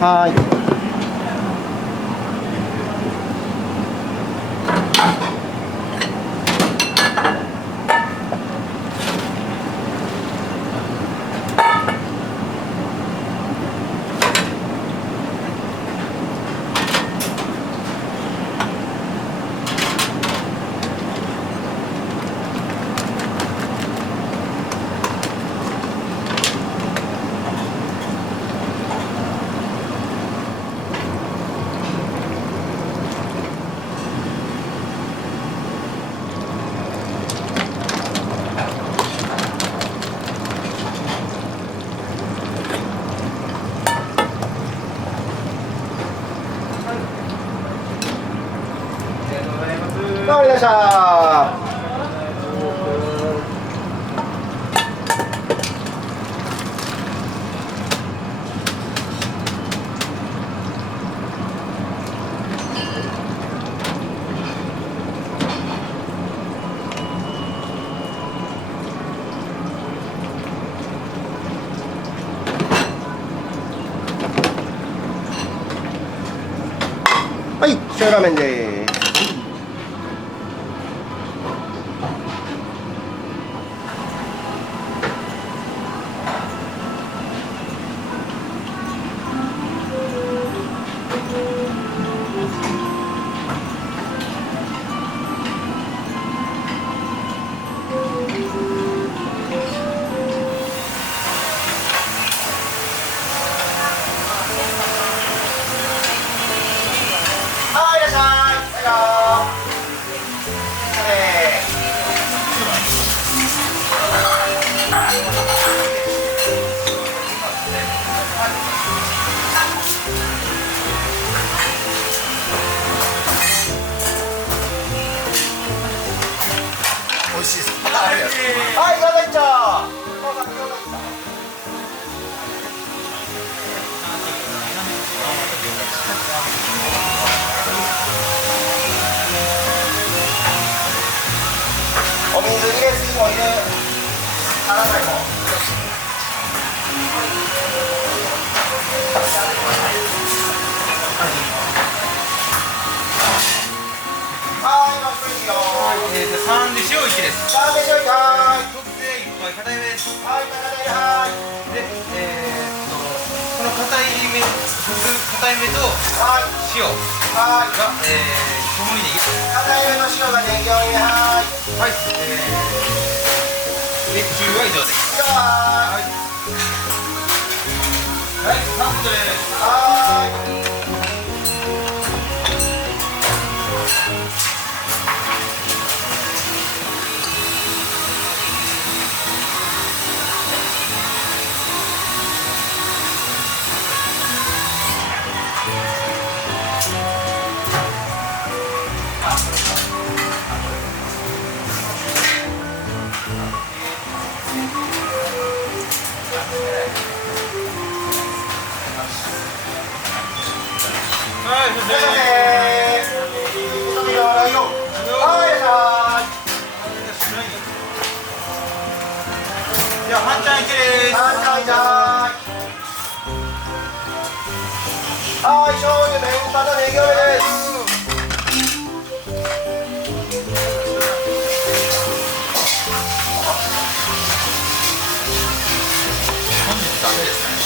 はい。どうもありがとうございました。はい、塩ラーメンです。はい、いらっしゃい。はいよ美味しいです。はい、どうぞ一丁。お水入れすぎも入れ足らないもん。はい、マックいいよ。3で塩1です。さあ、でしょいかーい。特製1杯片目です。はい、高ではい。で、この片い目とはい、塩が、はい。小麦ネギ。片入れの塩がネギ多めはい。はい、月給は以上です。以上ははい、はい、3個です。はーい。はい、そして、じゃあ半ちゃん1です。はい、醤油、メンパとネギ多めです。本日ダメですかね。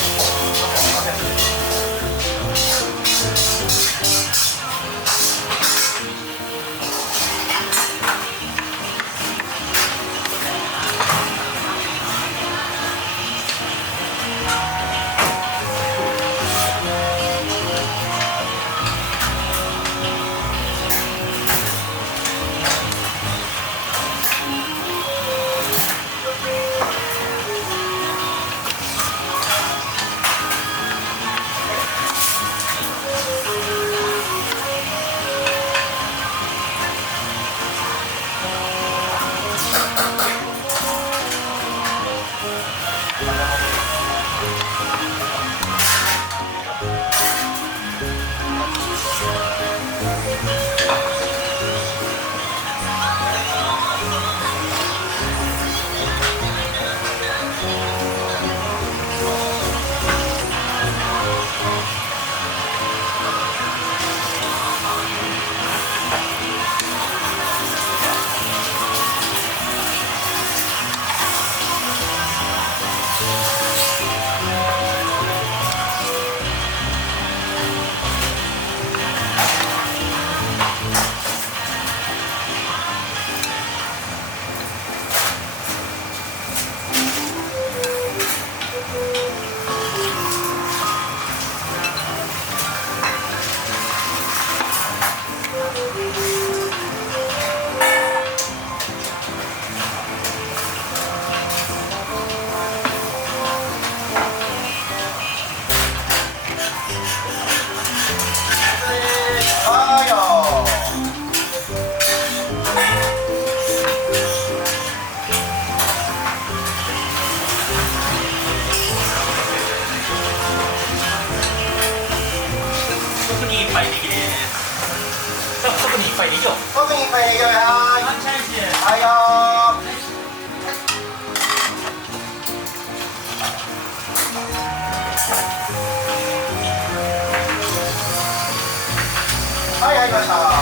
はいよ。特に1杯ネギです。特に1杯以上。特にいっぱいネギ多めは半ちゃん1です。い。はいよ。はい、入りました。